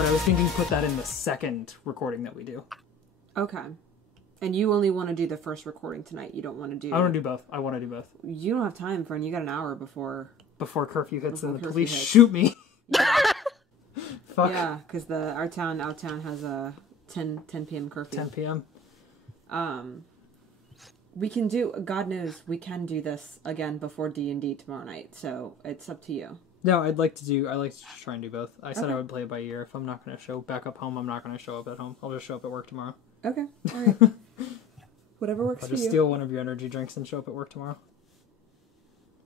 but I was thinking put that in the second recording that we do. Okay. And you only want to do the first recording tonight. You don't want to do... I want to do both. I want to do both. You don't have time, friend. You got an hour before... Before curfew hits and the curfew police hits. shoot me. Yeah, Fuck. yeah, because our town has a 10 p.m. curfew. 10 p.m. We can do... God knows we can do this again before D&D tomorrow night. So it's up to you. No, I'd like to try and do both. I said Okay. I would play it by ear. If I'm not going to show back up home, I'm not going to show up at home. I'll just show up at work tomorrow. Okay. All right. Whatever works I'll for just you. steal one of your energy drinks and show up at work tomorrow.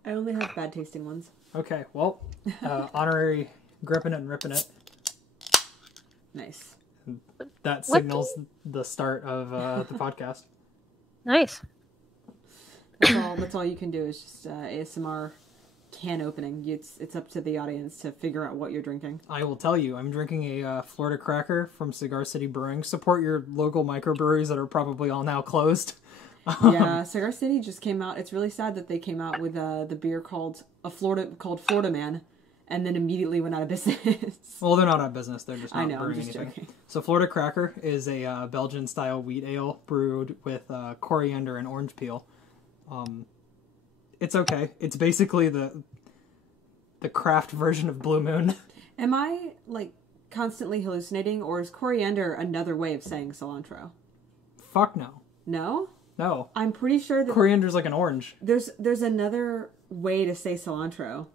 I only have bad tasting ones. Okay, well, honorary gripping it and ripping it. Nice. That signals the start of the podcast. Nice. That's all you can do is just ASMR can opening. It's up to the audience to figure out what you're drinking. I will tell you, I'm drinking a Florida Cracker from Cigar City Brewing. Support your local microbreweries that are probably all now closed. Yeah, Cigar City just came out. It's really sad that they came out with the beer called Florida Man, and then immediately went out of business. Well, they're not out of business. They're just not I know. I'm brewing just anything. joking. So Florida Cracker is a Belgian-style wheat ale brewed with coriander and orange peel. It's okay. It's basically the craft version of Blue Moon. Am I constantly hallucinating, or is coriander another way of saying cilantro? Fuck no. No, No. I'm pretty sure that Coriander's like an orange. there's another way to say cilantro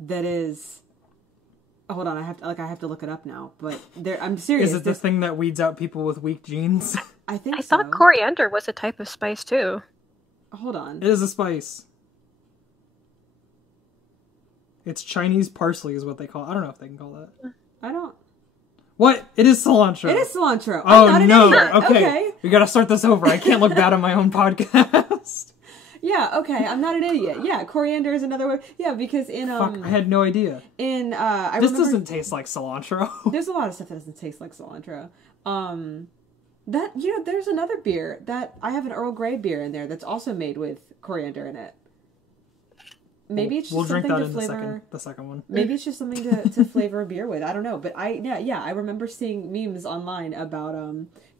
that is. Hold on, I have to look it up now. But I'm serious. Is it the thing that weeds out people with weak genes? I think I so. thought coriander was a type of spice too. Hold on. It is a spice. It's Chinese parsley is what they call it. I don't know if they can call that. I don't. What? It is cilantro. It is cilantro. Oh, I'm not an no. idiot. Okay. We gotta start this over. I can't look bad on my own podcast. Yeah, okay. I'm not an idiot. Yeah, coriander is another way. Yeah, because in Fuck, I had no idea. I This remember, doesn't taste like cilantro. There's a lot of stuff that doesn't taste like cilantro. There's another beer that I have an Earl Grey beer in there that's also made with coriander in it. Maybe it's just We'll drink something that to in flavor. the second one. Maybe it's just something to flavor a beer with. I don't know, but I remember seeing memes online about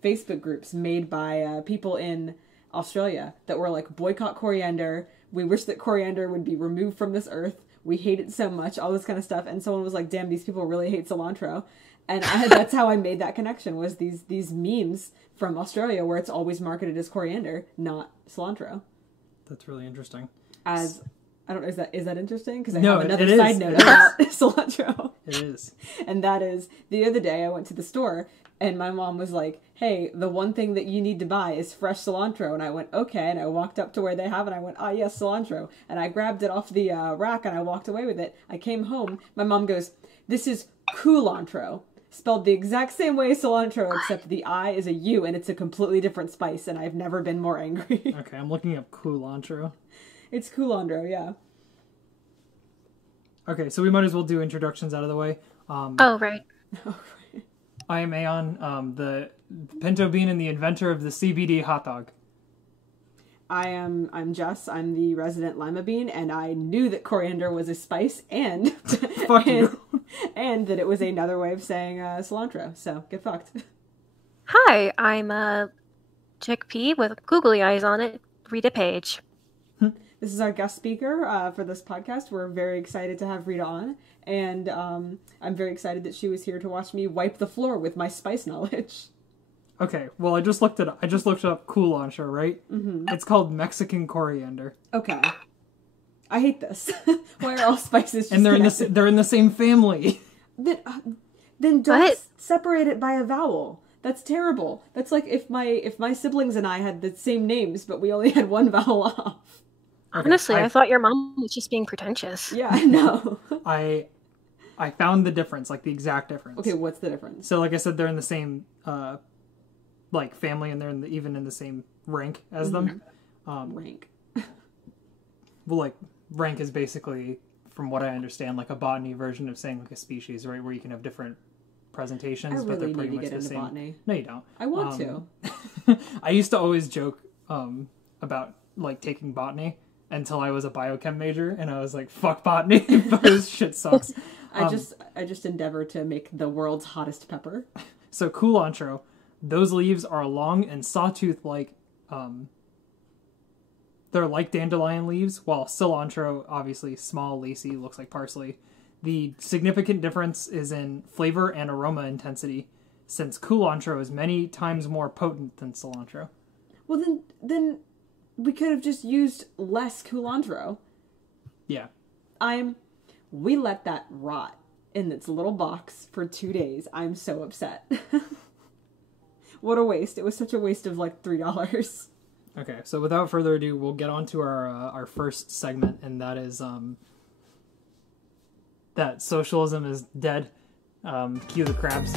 Facebook groups made by people in Australia that were like, boycott coriander. We wish that coriander would be removed from this earth. We hate it so much. All this kind of stuff. And someone was like, damn, these people really hate cilantro. And that's how I made that connection, was these memes from Australia where it's always marketed as coriander, not cilantro. That's really interesting. I don't know, is that interesting? Because I No, have another it is. side note about cilantro. It is. And that is, the other day I went to the store and my mom was like, hey, the one thing that you need to buy is fresh cilantro. And I went, okay. And I walked up to where they have it and I went, ah, yes, cilantro. And I grabbed it off the rack and I walked away with it. I came home. My mom goes, this is culantro. Spelled the exact same way as cilantro, except the I is a U and it's a completely different spice. And I've never been more angry. Okay, I'm looking up culantro. It's culantro, yeah. Okay, so we might as well do introductions out of the way. Oh, right. I am Aeon, the pinto bean and the inventor of the CBD hot dog. I'm Jess. I'm the resident lima bean, and I knew that coriander was a spice, and Fuck you. and that it was another way of saying cilantro. So get fucked. Hi, I'm a chickpea with googly eyes on it, Rita Page. This is our guest speaker for this podcast. We're very excited to have Rita on, and I'm very excited that she was here to watch me wipe the floor with my spice knowledge. Okay, well, I just looked up culantro, right? Mm-hmm. It's called Mexican coriander. Okay. I hate this. Why are all spices just And they're in the same family. Then don't separate it by a vowel. That's terrible. That's like if my siblings and I had the same names, but we only had one vowel off. Okay, Honestly, I thought your mom was just being pretentious. Yeah, I know. I found the difference, like the exact difference. Okay, what's the difference? So, like I said, they're in the same family, and they're even in the same rank as them. Rank. Well, like rank is basically, from what I understand, like a botany version of saying like a species, right? Where you can have different presentations, but they're pretty much the same. Botany. No, you don't. I want to. I used to always joke about like taking botany until I was a biochem major, and I was like, "Fuck botany, this shit sucks." I just endeavor to make the world's hottest pepper. So culantro, those leaves are long and sawtooth like. They're like dandelion leaves, while cilantro, obviously small, lacy, looks like parsley. The significant difference is in flavor and aroma intensity, since culantro is many times more potent than cilantro. Well, then we could have just used less culantro. Yeah. We let that rot in its little box for 2 days. I'm so upset. What a waste. It was such a waste of like $3. Okay, so without further ado, we'll get on to our first segment, and that is that socialism is dead. Cue the crabs.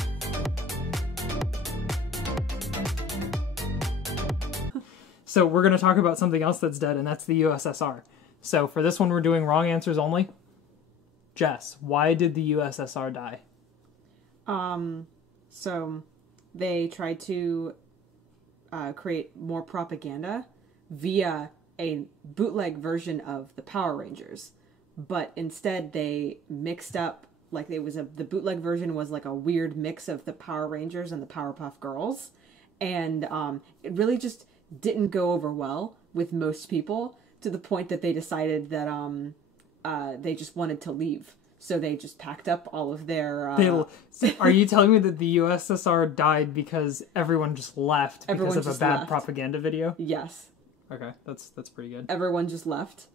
So we're going to talk about something else that's dead, and that's the USSR. So for this one, we're doing wrong answers only. Jess, why did the USSR die? So they tried to create more propaganda via a bootleg version of the Power Rangers, but instead they mixed up, like the bootleg version was like a weird mix of the Power Rangers and the Powerpuff Girls, and it really just didn't go over well with most people, to the point that they decided that they just wanted to leave. So they just packed up all of their... Are you telling me that the USSR died because everyone just left because of a bad propaganda video? Yes. Okay, that's pretty good. Everyone just left.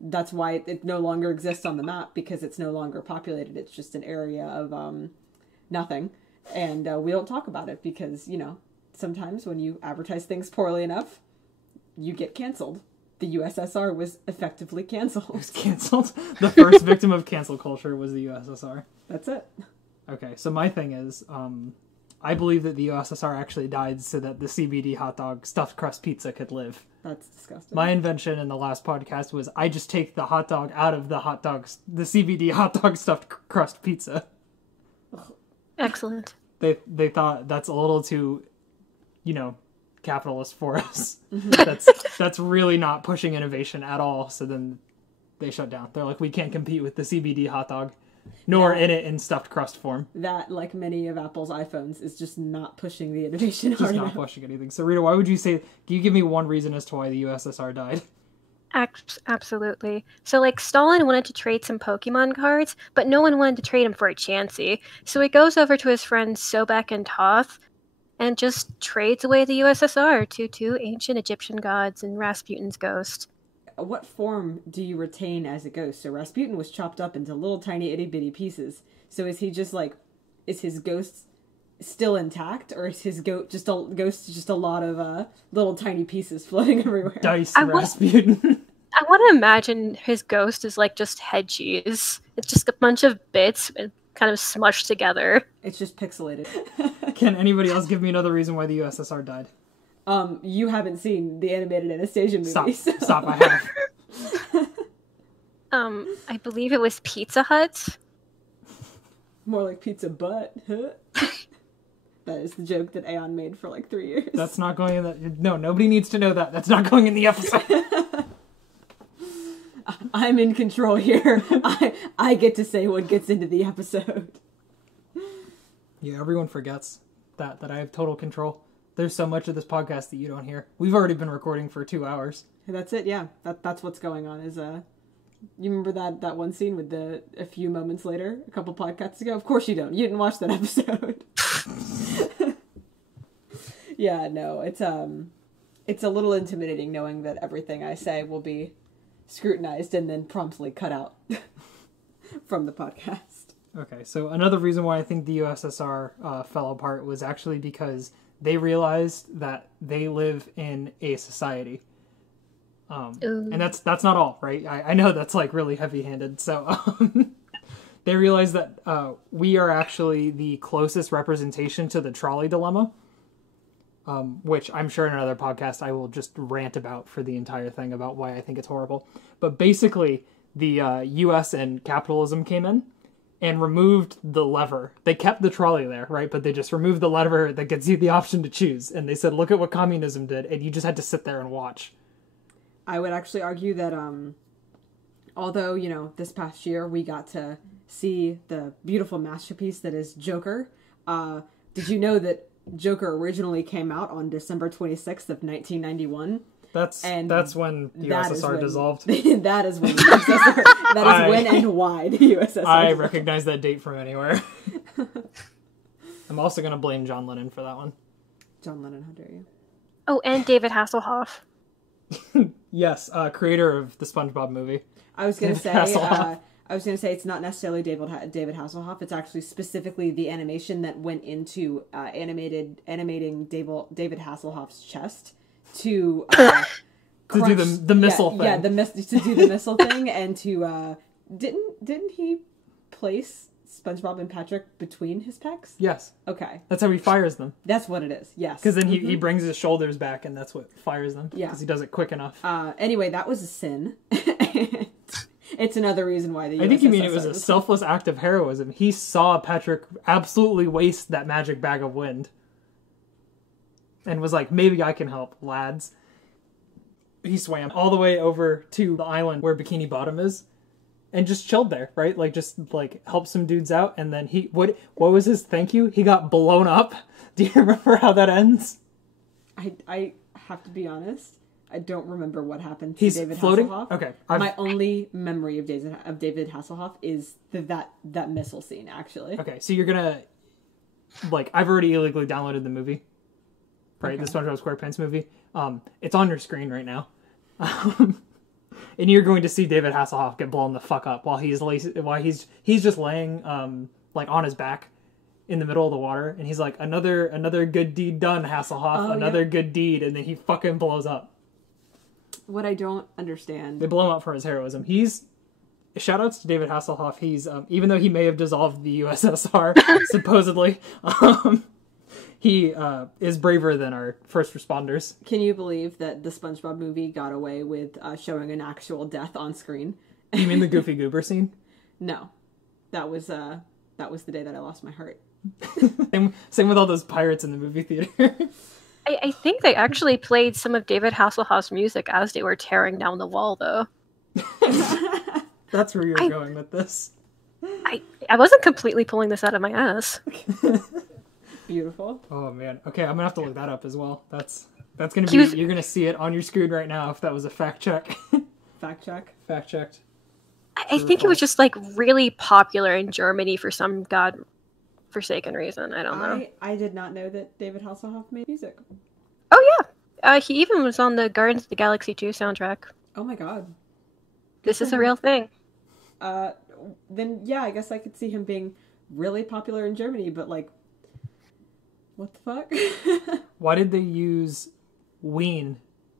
That's why it no longer exists on the map, because it's no longer populated. It's just an area of nothing. And we don't talk about it because, sometimes when you advertise things poorly enough, you get canceled. The USSR was effectively canceled. It was canceled? The first victim of cancel culture was the USSR. That's it. Okay, so my thing is, I believe that the USSR actually died so that the CBD hot dog stuffed crust pizza could live. That's disgusting. My invention in the last podcast was I just take the hot dog out of the the CBD hot dog stuffed crust pizza. Excellent. They thought that's a little too, capitalist for us. That's really not pushing innovation at all. So then they shut down. They're like, we can't compete with the CBD hot dog, nor in it in stuffed crust form. That, like many of Apple's iPhones, is just not pushing the innovation. Just not pushing anything. So Rita, why would you say? Can you give me one reason as to why the USSR died? Absolutely. So, Stalin wanted to trade some Pokemon cards, but no one wanted to trade him for a Chansey. So he goes over to his friends Sobek and Toth and just trades away the USSR to two ancient Egyptian gods and Rasputin's ghost. What form do you retain as a ghost? So Rasputin was chopped up into little tiny itty-bitty pieces. So is he just is his ghost still intact, or is his ghost just a lot of little tiny pieces floating everywhere? Dice Rasputin. I want to imagine his ghost is just head cheese. It's just a bunch of bits kind of smushed together. It's just pixelated. Can anybody else give me another reason why the USSR died? You haven't seen the animated Anastasia movie. Stop, I have. I believe it was Pizza Hut. More like pizza butt. That is the joke that Aeon made for 3 years. That's not going in that. No, nobody needs to know that. That's not going in the episode. I'm in control here. I get to say what gets into the episode. Yeah, everyone forgets that I have total control. There's so much of this podcast that you don't hear. We've already been recording for 2 hours. That's it, yeah. That's what's going on. Is you remember that one scene with a few moments later, a couple podcasts ago? Of course you don't. You didn't watch that episode. Yeah, no, it's a little intimidating knowing that everything I say will be scrutinized and then promptly cut out from the podcast. Okay, so another reason why I think the USSR fell apart was actually because they realized that they live in a society. And that's not all, right? I know that's really heavy-handed. So they realized that we are actually the closest representation to the trolley dilemma, which I'm sure in another podcast I will just rant about for the entire thing about why I think it's horrible. But basically, the U.S. and capitalism came in and removed the lever. They kept the trolley there, right? But they just removed the lever that gives you the option to choose. And they said, look at what communism did. And you just had to sit there and watch. I would actually argue that although, this past year we got to see the beautiful masterpiece that is Joker. Did you know that Joker originally came out on December 26th of 1991? That's when the USSR dissolved. That is when the USSR. That is when and why the USSR. I dissolved. recognize that date from anywhere. I'm also going to blame John Lennon for that one. John Lennon, how dare you? Oh, and David Hasselhoff. Yes, creator of the SpongeBob movie. I was going to say it's not necessarily David Hasselhoff. It's actually specifically the animation that went into animating David Hasselhoff's chest to to do the missile thing. Yeah, to do the missile thing, and to didn't he place SpongeBob and Patrick between his pecs? Yes. Okay. That's how he fires them. That's what it is. Yes. Because then he brings his shoulders back, and that's what fires them. Yeah. Because he does it quick enough. Anyway, that was a sin. It's another reason why the USSR I think you mean it was a selfless act of heroism. He saw Patrick absolutely waste that magic bag of wind. And was like, maybe I can help, lads. He swam all the way over to the island where Bikini Bottom is. And just chilled there, right? Like, just, like, helped some dudes out. And then what was his thank you? He got blown up. Do you remember how that ends? I have to be honest. I don't remember what happened to He's David floating? Hasselhoff. Okay. My only memory of David Hasselhoff is that missile scene, actually. Okay, so you're gonna... Like, I've already illegally downloaded the movie. Right? Okay. The SpongeBob SquarePants movie. It's on your screen right now. And you're going to see David Hasselhoff get blown the fuck up while he's just laying like on his back in the middle of the water, and he's like, another good deed done, Hasselhoff, another good deed, and then he fucking blows up. What I don't understand, they blow him up for his heroism. Shout outs to David Hasselhoff. He's even though he may have dissolved the USSR supposedly, he is braver than our first responders. Can you believe that the SpongeBob movie got away with showing an actual death on screen? You mean the Goofy Goober scene? No, that was the day that I lost my heart. Same with all those pirates in the movie theater. I think they actually played some of David Hasselhoff's music as they were tearing down the wall, though. That's where you're going with this. I wasn't completely pulling this out of my ass. Beautiful. Oh man. Okay, I'm gonna have to look that up as well. That's gonna be you're gonna see it on your screen right now if that was a fact check. Fact check. Fact checked. I think it was just like really popular in Germany for some godforsaken reason. I don't know. I did not know that David Hasselhoff made music. Oh yeah. He even was on the Guardians of the Galaxy 2 soundtrack. Oh my god. This is a real thing. Then yeah, I guess I could see him being really popular in Germany, but like, what the fuck? Why did they use Ween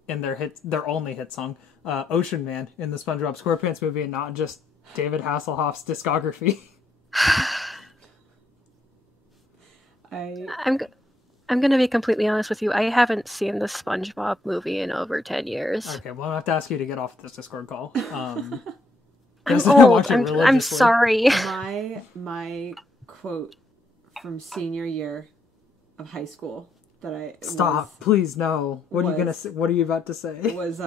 in their only hit song, Ocean Man, in the SpongeBob SquarePants movie, and not just David Hasselhoff's discography? I'm gonna be completely honest with you. I haven't seen the SpongeBob movie in over 10 years. Okay, well, I'll have to ask you to get off this Discord call. I'm old. I'm sorry. My quote from senior year of high school that I please no. What are you gonna say? What are you about to say? Was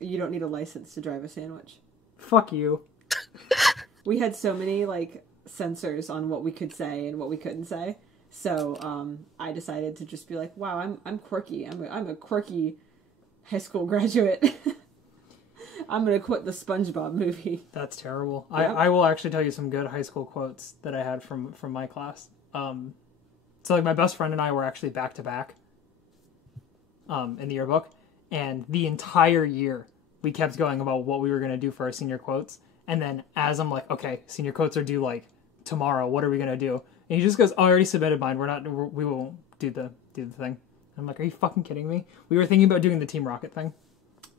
you don't need a license to drive a sandwich. Fuck you. We had so many like censors on what we could say and what we couldn't say. So I decided to just be like, wow, I'm quirky. I'm a quirky high school graduate. I'm gonna quit the SpongeBob movie. That's terrible. Yep. I will actually tell you some good high school quotes that I had from my class. So like my best friend and I were actually back to back in the yearbook, and the entire year we kept going about what we were gonna do for our senior quotes. And then as I'm like, okay, senior quotes are due like tomorrow. What are we gonna do? And he just goes, oh, I already submitted mine. We won't do the thing. I'm like, are you fucking kidding me? We were thinking about doing the Team Rocket thing.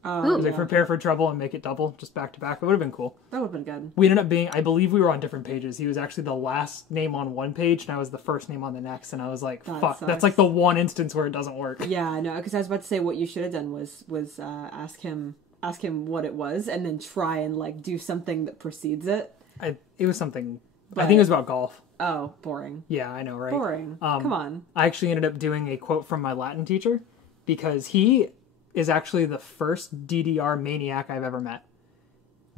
Like prepare for trouble and make it double, just back to back. It would have been cool. That would have been good. We ended up being, I believe we were on different pages. He was actually the last name on one page, and I was the first name on the next. And I was like, fuck, that's like the one instance where it doesn't work. Yeah, no, because I was about to say what you should have done was ask him what it was, and then try and like do something that precedes it. It was something. I think it was about golf. Oh, boring. Yeah, I know, right? Boring. Come on. I actually ended up doing a quote from my Latin teacher because he is actually the first DDR maniac I've ever met.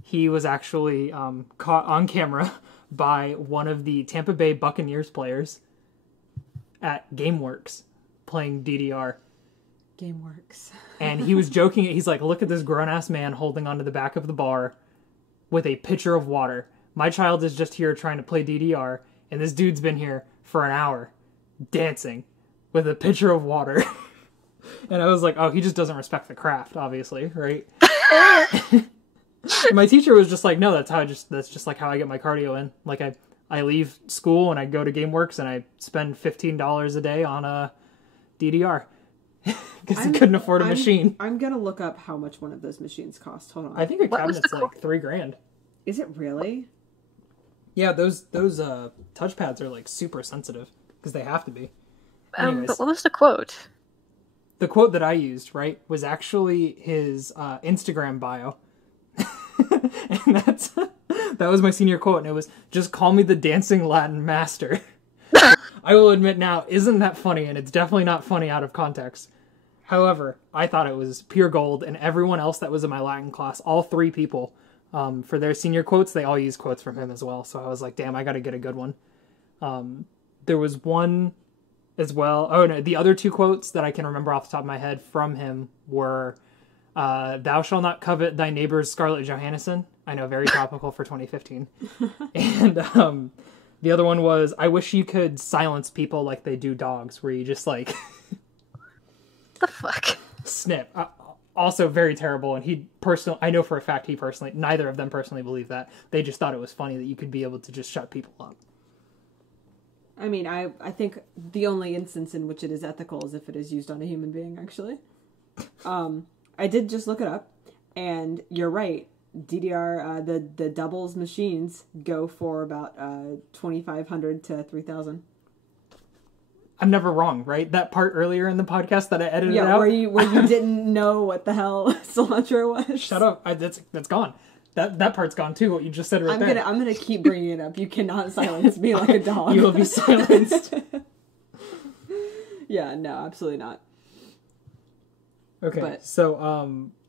He was actually caught on camera by one of the Tampa Bay Buccaneers players at GameWorks playing DDR. GameWorks. And he was joking. He's like, look at this grown-ass man holding onto the back of the bar with a pitcher of water. My child is just here trying to play DDR, and this dude's been here for an hour dancing with a pitcher of water. And I was like, oh, he just doesn't respect the craft, obviously, right? My teacher was just like, no, that's just like how I get my cardio in. Like I leave school and I go to GameWorks and I spend $15 a day on a DDR because I couldn't afford a machine. I'm gonna look up how much one of those machines cost. Hold on. I think a cabinet's like $3,000. Is it really? Yeah, those touchpads are like super sensitive because they have to be. But what was the quote? The quote that I used, right, was actually his Instagram bio. And that was my senior quote, and it was, just call me the dancing Latin master. I will admit now, isn't that funny? And it's definitely not funny out of context. However, I thought it was pure gold, and everyone else that was in my Latin class, all 3 people, for their senior quotes, they all used quotes from him as well. So I was like, damn, I gotta get a good one. There was one as well. Oh no, the other 2 quotes that I can remember off the top of my head from him were, thou shalt not covet thy neighbor's Scarlett Johansson. I know, very topical for 2015. And the other one was, I wish you could silence people like they do dogs, where you just like... the fuck? Snip. Also very terrible, and I know for a fact neither of them personally believe that. They just thought it was funny that you could be able to just shut people up. I mean, I think the only instance in which it is ethical is if it is used on a human being, actually. I did just look it up, and you're right. DDR, the doubles machines go for about $2,500 to $3,000. I'm never wrong, right? That part earlier in the podcast that I edited out, where you didn't know what the hell cilantro was. Shut up! That's gone. That part's gone too. What you just said right there. I'm gonna keep bringing it up. You cannot silence me like a dog. You will be silenced. Yeah, no, absolutely not. Okay, so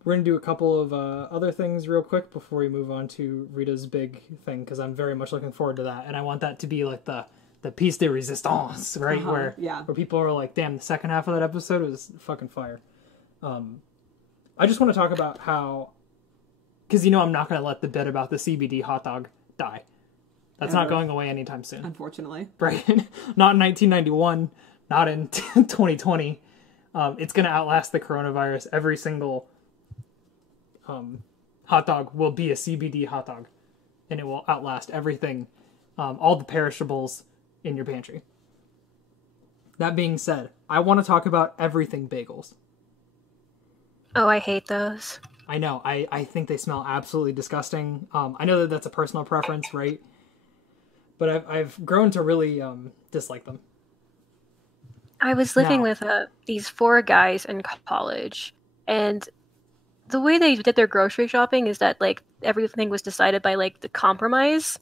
we're going to do a couple of other things real quick before we move on to Rita's big thing, because I'm very much looking forward to that. And I want that to be like the piece de resistance, right? Where people are like, damn, the second half of that episode was fucking fire. I just want to talk about how, because I'm not going to let the bit about the CBD hot dog die. That's not going away anytime soon. Unfortunately. Right? Not in 1991, not in 2020. It's going to outlast the coronavirus. Every single hot dog will be a CBD hot dog. And it will outlast everything, all the perishables in your pantry. That being said, I want to talk about everything bagels. Oh, I hate those. I know. I think they smell absolutely disgusting. I know that that's a personal preference, right? But I've grown to really dislike them. I was living with these 4 guys in college, and the way they did their grocery shopping is that like everything was decided by like the compromise.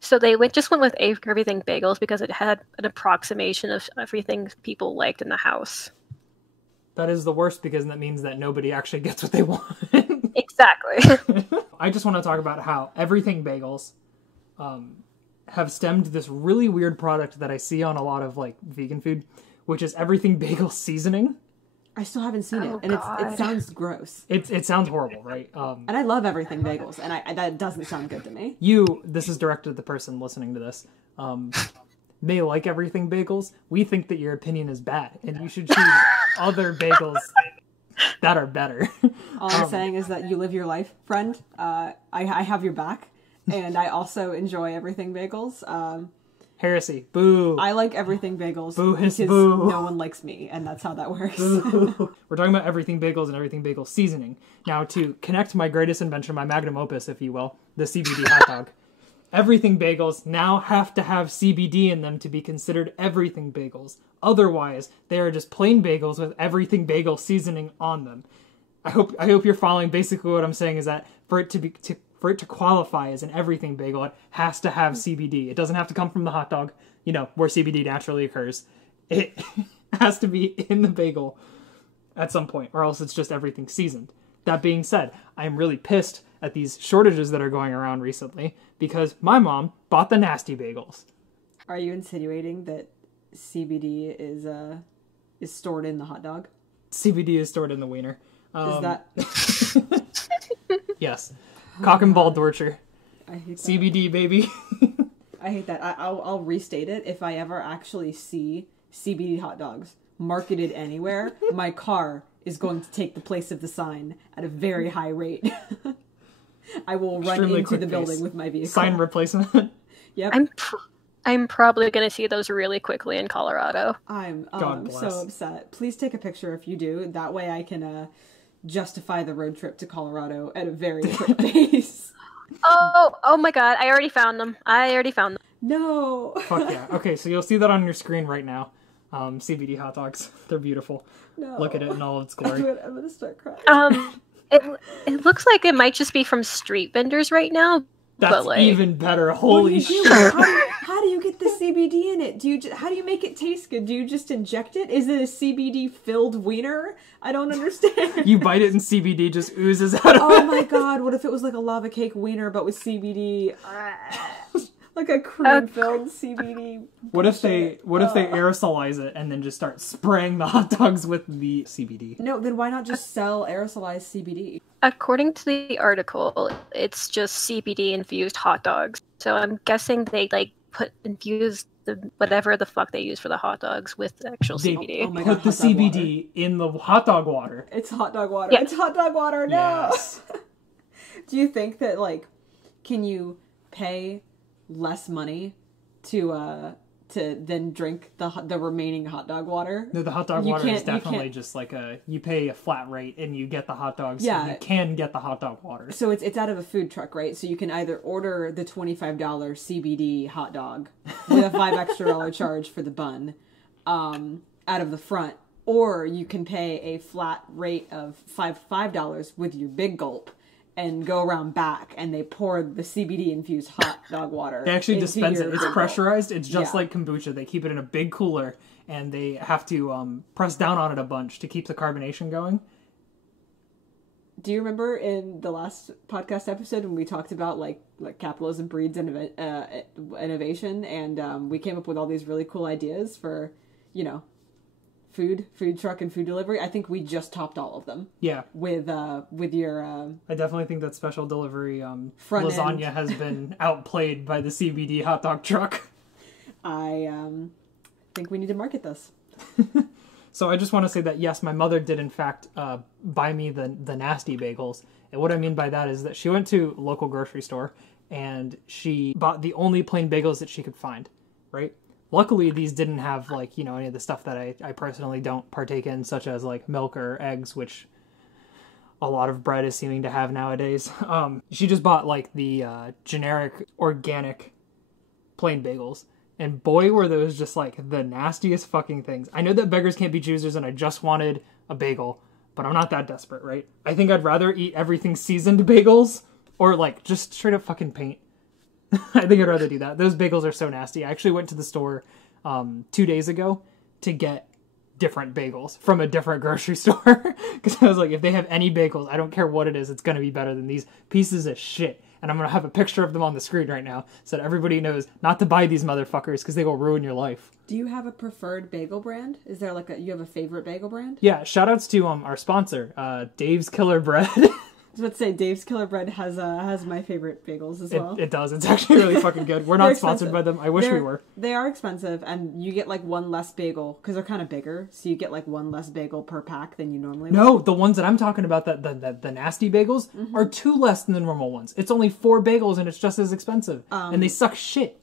So they just went with everything bagels because it had an approximation of everything people liked in the house. That is the worst, because that means that nobody actually gets what they want. Exactly. I just want to talk about how everything bagels have stemmed this really weird product that I see on a lot of like vegan food, which is everything bagel seasoning. I still haven't seen it, and it sounds gross. It sounds horrible, right? And I love everything bagels, and that doesn't sound good to me. This is directed at the person listening to this. May like everything bagels. We think that your opinion is bad, and you should choose other bagels that are better. All I'm saying is that you live your life, friend. I have your back, and I also enjoy everything bagels. Heresy. Boo. I like everything bagels because boo. No one likes me, and that's how that works. We're talking about everything bagels and everything bagel seasoning. Now, to connect my greatest invention, my magnum opus, if you will, the CBD hot dog. Everything bagels now have to have CBD in them to be considered everything bagels. Otherwise, they are just plain bagels with everything bagel seasoning on them. I hope you're following. Basically what I'm saying is that for it to qualify as an everything bagel, it has to have CBD. It doesn't have to come from the hot dog, where CBD naturally occurs. It has to be in the bagel at some point, or else it's just everything seasoned. That being said, I'm really pissed at these shortages that are going around recently because my mom bought the nasty bagels. Are you insinuating that CBD is stored in the hot dog? CBD is stored in the wiener. Is that... Yes. Cock and ball torture. I hate that. CBD, baby. I hate that. I'll restate it. If I ever actually see CBD hot dogs marketed anywhere, my car is going to take the place of the sign at a very high rate. I will run into the building with my vehicle. Sign replacement. Yep. I'm probably going to see those really quickly in Colorado. I'm so upset. Please take a picture if you do. That way I can justify the road trip to Colorado at a very quick pace. Oh my god, I already found them. No. Fuck yeah. Okay, so you'll see that on your screen right now. CBD hot dogs. They're beautiful. No. Look at it in all its glory. I'm gonna start crying. It looks like it might just be from street vendors right now. That's but even better. Holy shit. How do you get the CBD in it? How do you make it taste good? Do you just inject it? Is it a CBD filled wiener? I don't understand. You bite it and CBD just oozes out of it. Oh my god, what if it was like a lava cake wiener but with CBD? Like a cream filled CBD. What if they aerosolize it and then just start spraying the hot dogs with the CBD? No, then why not just sell aerosolized CBD? According to the article, it's just CBD infused hot dogs. So I'm guessing they infuse whatever the fuck they use for the hot dogs with actual CBD. Oh my God, put the CBD in the hot dog water. It's hot dog water. Yeah. It's hot dog water. No. Yes. Do you think that can you pay less money to then drink the remaining hot dog water? No, the hot dog water is definitely just like you pay a flat rate and you get the hot dogs. Yeah. So you can get the hot dog water. So it's out of a food truck, right? So you can either order the $25 CBD hot dog with a $5 extra charge for the bun out of the front, or you can pay a flat rate of $5 with your big gulp and go around back, and they pour the CBD infused hot dog water. They actually dispense it. It's pressurized. It's just Yeah. like kombucha. They keep it in a big cooler, and they have to press down on it a bunch to keep the carbonation going. Do you remember in the last podcast episode when we talked about like capitalism breeds innovation, and we came up with all these really cool ideas for, food truck and food delivery? I think we just topped all of them. Yeah. With your I definitely think that special delivery front lasagna end has been outplayed by the CBD hot dog truck. I think we need to market this. So I just want to say that yes, my mother did in fact buy me the nasty bagels. And what I mean by that is that she went to a local grocery store and she bought the only plain bagels that she could find, right? Luckily, these didn't have any of the stuff that I personally don't partake in, such as like milk or eggs, which a lot of bread is seeming to have nowadays. She just bought like the generic organic plain bagels. And boy, were those just like the nastiest fucking things. I know that beggars can't be choosers and I just wanted a bagel, but I'm not that desperate, right? I think I'd rather eat everything seasoned bagels or like just straight up fucking paint. I think I'd rather do that. Those bagels are so nasty. I actually went to the store 2 days ago to get different bagels from a different grocery store. Because I was like, if they have any bagels, I don't care what it is, it's going to be better than these pieces of shit. And I'm going to have a picture of them on the screen right now so that everybody knows not to buy these motherfuckers because they will ruin your life. Do you have a preferred bagel brand? Is there you have a favorite bagel brand? Yeah, shout outs to our sponsor, Dave's Killer Bread. I was about to say, Dave's Killer Bread has my favorite bagels as well. It does. It's actually really fucking good. We're not sponsored by them. I wish we were. They are expensive, and you get one less bagel, because they're kind of bigger, so you get one less bagel per pack than you normally would. No, the ones that I'm talking about, the nasty bagels, are 2 less than the normal ones. It's only 4 bagels, and it's just as expensive. And they suck shit.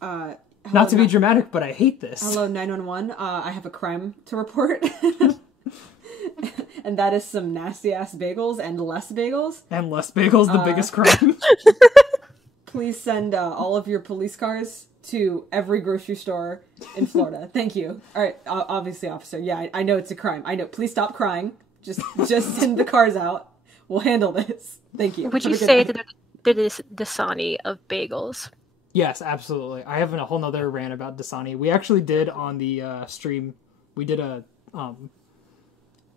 Not to be dramatic, but I hate this. Hello, 911. I have a crime to report. And that is some nasty-ass bagels and less bagels. And less bagels, the biggest crime. Please send all of your police cars to every grocery store in Florida. Thank you. All right, obviously, officer. Yeah, I know it's a crime. I know. Please stop crying. Just send the cars out. We'll handle this. Thank you. Would you say that they're this Dasani of bagels? Yes, absolutely. I have a whole nother rant about Dasani. We actually did on the stream, we did a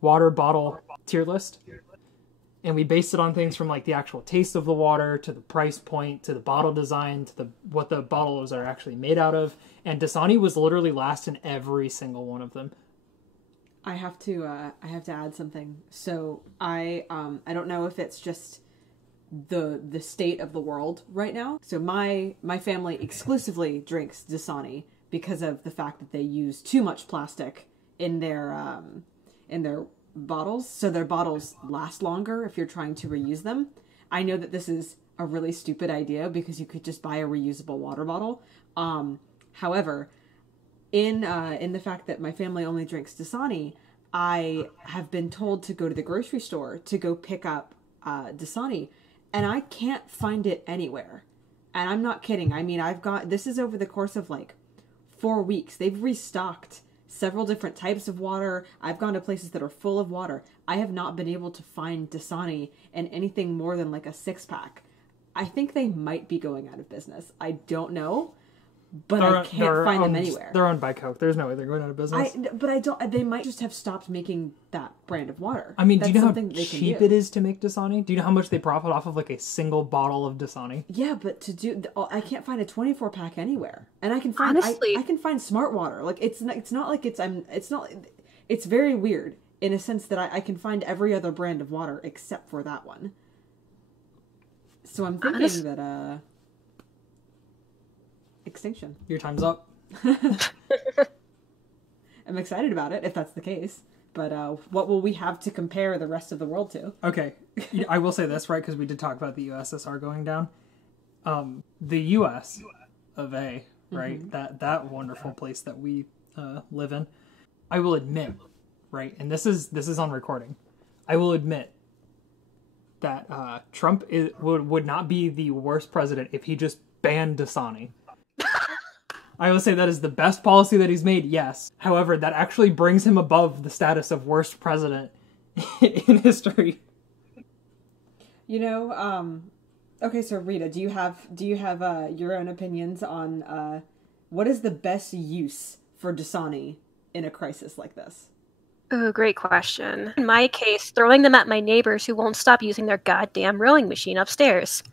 water bottle tier list. And we based it on things from like the actual taste of the water to the price point to the bottle design to what the bottles are actually made out of. And Dasani was literally last in every single one of them. I have to add something. So I don't know if it's just the state of the world right now. So my family exclusively drinks Dasani because of the fact that they use too much plastic in their bottles, so their bottles last longer if you're trying to reuse them. I know that this is a really stupid idea because you could just buy a reusable water bottle. However, in the fact that my family only drinks Dasani, I have been told to go to the grocery store to go pick up Dasani, and I can't find it anywhere. And I'm not kidding. I mean, this is over the course of like 4 weeks. They've restocked several different types of water. I've gone to places that are full of water. I have not been able to find Dasani in anything more than like a 6-pack. I think they might be going out of business. I don't know, but I can't find them anywhere. They're owned by Coke. There's no way they're going out of business. They might just have stopped making that brand of water. I mean, do you know how cheap it is to make Dasani? Do you know how much they profit off of like a single bottle of Dasani? Yeah, but I can't find a 24-pack anywhere, and I can find honestly, I can find Smart Water. Like it's very weird in a sense that I can find every other brand of water except for that one. So I'm thinking that extinction. Your time's up. I'm excited about it if that's the case. But what will we have to compare the rest of the world to? Okay, I will say this, right, because we did talk about the USSR going down. The US of A, right, that wonderful place that we live in. I will admit, right, and this is on recording. I will admit that Trump would not be the worst president if he just banned Dasani. I will say that is the best policy that he's made, yes. However, that actually brings him above the status of worst president in history. You know, okay, so Rita, do you have your own opinions on what is the best use for Dasani in a crisis like this? Oh, great question. In my case, throwing them at my neighbors who won't stop using their goddamn rowing machine upstairs.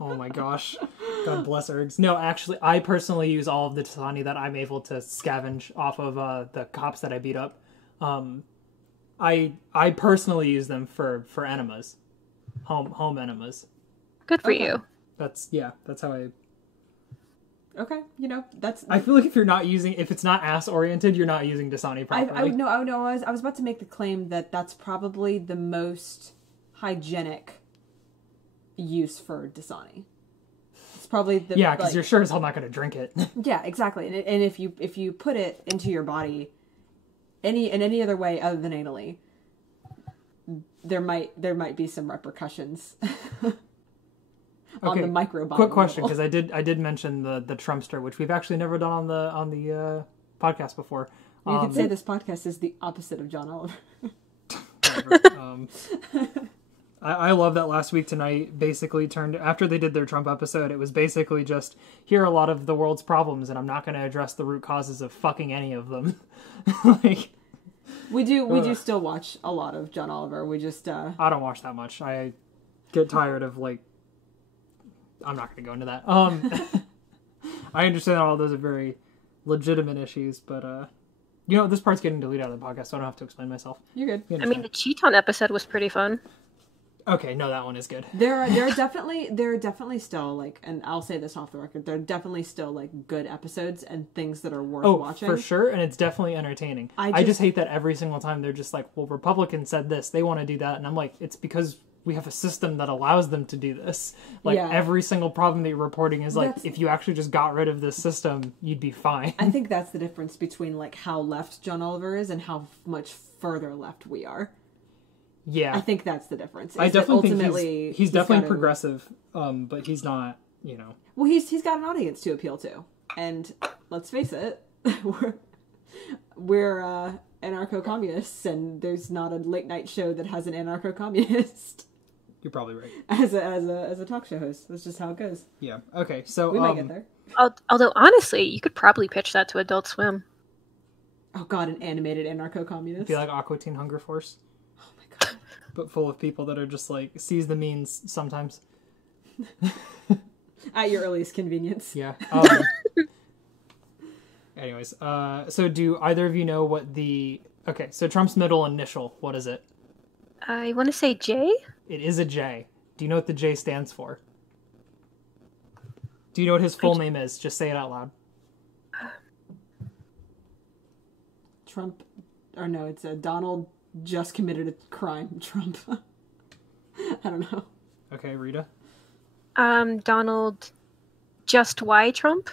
Oh my gosh. God bless Ergs. No, actually, I personally use all of the Dasani that I'm able to scavenge off of the cops that I beat up. I personally use them for enemas. Home enemas. Good for you. That's how I... Okay, you know, that's... I feel like if it's not ass-oriented, you're not using Dasani properly. I was about to make the claim that that's probably the most hygienic use for Dasani. It's probably the... Yeah, because you're sure as hell not going to drink it. Yeah, exactly. And if you put it into your body in any other way other than anally, there might be some repercussions. On the microbiome. Quick question, because I did mention the Trumpster, which we've actually never done on the podcast before. You could say this podcast is the opposite of John Oliver. I love that Last Week Tonight basically turned, after they did their Trump episode, it was basically just, here are a lot of the world's problems, and I'm not going to address the root causes of fucking any of them. We do still watch a lot of John Oliver. We just... I don't watch that much. I get tired of, I'm not going to go into that. I understand all those are very legitimate issues, but, this part's getting deleted out of the podcast, so I don't have to explain myself. You're good. I mean, the Cheeton episode was pretty fun. Okay, no, that one is good. There are definitely still, and I'll say this off the record, there are definitely still, good episodes and things that are worth watching. For sure, and it's definitely entertaining. I just hate that every single time they're just like, well, Republicans said this, they want to do that, and I'm like, it's because we have a system that allows them to do this. Every single problem that you're reporting is if you actually just got rid of this system, you'd be fine. I think that's the difference between, how left John Oliver is and how much further left we are. Yeah. I think that's the difference. I definitely think he's definitely progressive, but he's not, Well, he's got an audience to appeal to. And let's face it, we're anarcho-communists, and there's not a late-night show that has an anarcho-communist. You're probably right. As a talk show host. That's just how it goes. Yeah. Okay, so... We might get there. Although, honestly, you could probably pitch that to Adult Swim. Oh god, an animated anarcho-communist. Be like Aqua Teen Hunger Force. Oh my god. but full of people that are just like seize the means sometimes. At your earliest convenience. Yeah. Anyways, so do either of you know what the... Okay, so Trump's middle initial, what is it? I want to say J? It is a J. Do you know what the J stands for? Do you know what his full name is? Just say it out loud. Trump... Or no, it's Donald just committed a crime. Trump. I don't know. Okay, Rita? Donald just Y Trump?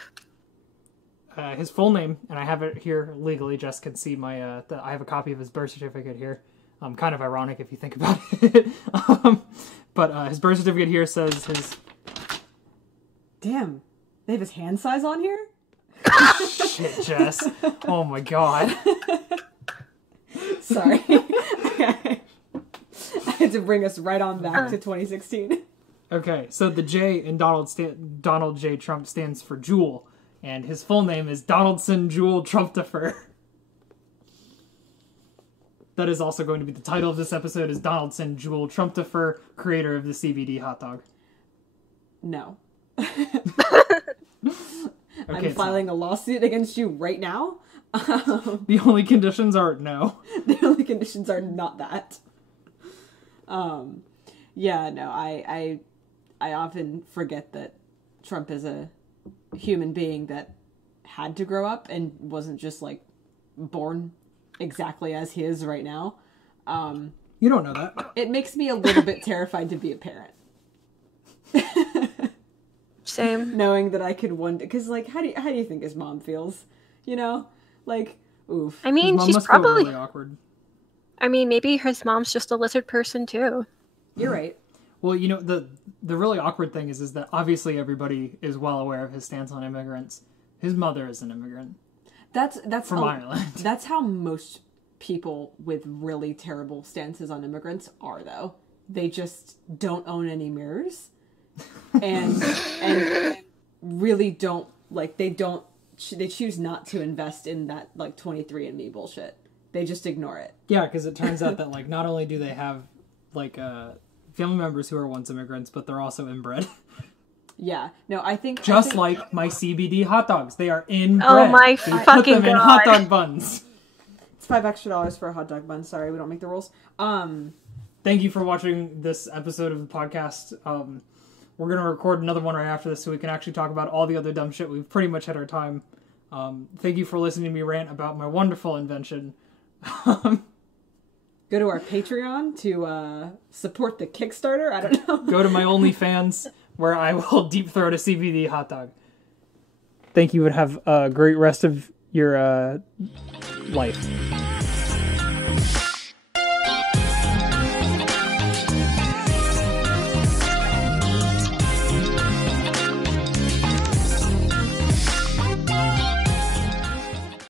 His full name, and I have it here legally, Jess can see my, I have a copy of his birth certificate here. Kind of ironic if you think about it. But his birth certificate here says his... Damn. They have his hand size on here? Shit, Jess. Oh my god. Sorry. I had to bring us right on back to 2016. Okay, so the J in Donald J. Trump stands for Juul, and his full name is Donaldson Juul Trumptopher. That is also going to be the title of this episode, is Donaldson Juul Trumptopher, creator of the CBD hot dog. No. Okay, I'm filing a lawsuit against you right now. The only conditions are no. The only conditions are not that. Yeah, no, I often forget that Trump is a human being that had to grow up and wasn't just like born exactly as he is right now. You don't know that. It makes me a little bit terrified to be a parent. Same. Knowing that I could one day, because like, how do you think his mom feels? You know, like, oof. I mean, His mom she's must feel probably really awkward. I mean, maybe his mom's just a lizard person too. You're right. Well, you know, the really awkward thing is that obviously everybody is well aware of his stance on immigrants. His mother is an immigrant. That's from Ireland. That's how most people with really terrible stances on immigrants are, though. They just don't own any mirrors, and really don't like. They choose not to invest in that like 23andMe bullshit. They just ignore it. Yeah, because it turns out that like not only do they have like family members who are once immigrants, but they're also inbred. Yeah. No, I think like my CBD hot dogs, they are inbred. Oh my they fucking put them god! in hot dog buns. It's $5 extra for a hot dog bun. Sorry, we don't make the rules. Thank you for watching this episode of the podcast. We're gonna record another one right after this, so we can actually talk about all the other dumb shit. We've pretty much hit our time. Thank you for listening to me rant about my wonderful invention. Go to our Patreon to support the Kickstarter. I don't know. Go to my OnlyFans, where I will deep throat a CBD hot dog. Thank you, and have a great rest of your life.